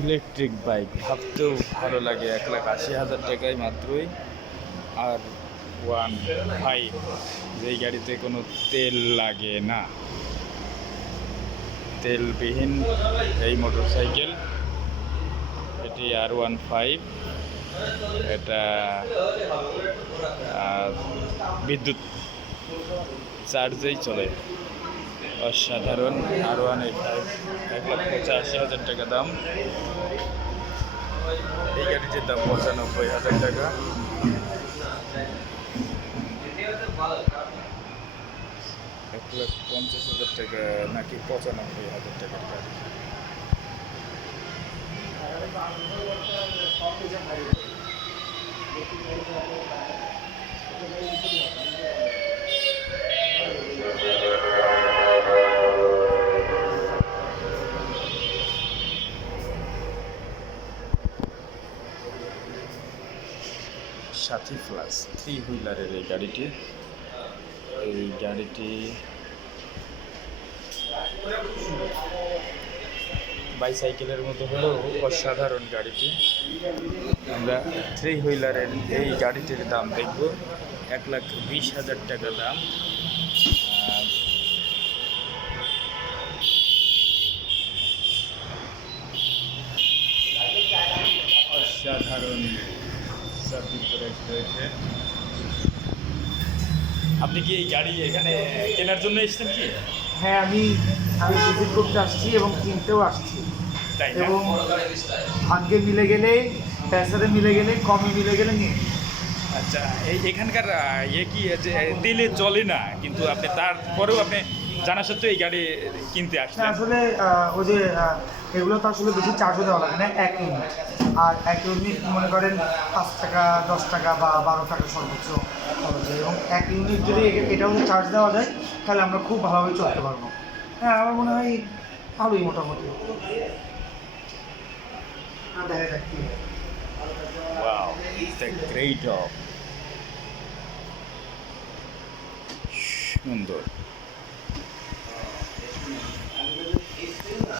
Electric bike ভাবতেও ভালো লাগে, 1,80,000 টাকায় মাত্রই। আর 1.5, যেই গাড়িতে কোনো তেল লাগে না, তেলবিহীন এই মোটরসাইকেল। এটি R15, এটা বিদ্যুৎ চার্জেই চলে। অসাধারণ। R15, 1,85,000 টাকা দাম। এই গাড়িটির দাম 95,000 টাকা। 1,50,000 টাকা নাকি 95,000 টাকার গাড়ি। সাথী প্লাস 3 হুইলারের এই গাড়িটি বাইসাইকেলের মতো হলেও অসাধারণ গাড়িটি। আমরা 3 হুইলারের এই গাড়িটির দাম দেখব। 1,20,000 টাকা দাম। অসাধারণ সার্ভিস রয়েছে। আপনি কি এই গাড়ি এখানে কেনার জন্য এসেছেন কি? হ্যাঁ, আমি ভিজিট করতে আসছি এবং কিনতেও আসছি। তাই না? এবং ভাগ্যে মিলে গেলে, পয়সাতে মিলে গেলে, কমে মিলে গেলে নিয়ে। আচ্ছা, এখানকার কি যে তেলে চলে না, কিন্তু আপনি তারপরেও আপনি জানা সত্ত্বেও এই গাড়ি কিনতে আসছেন? আসলে ওই যে এগুলো তো আসলে বেশি চার্জও দেওয়া লাগে না, 1 ইউনিট। আর 1 ইউনিট মনে করেন 5 টাকা, 10 টাকা বা 12 টাকা সর্বোচ্চ খরচ হয়। এবং 1 ইউনিট যদি এটাও চার্জ দেওয়া যায়, তাহলে আমরা খুব ভালোভাবে চলতে পারবো। হ্যাঁ, আমার মনে হয় ভালোই মোটামুটি। দেখা যাক কি হয়। Wow, it's a great job. সুন্দর।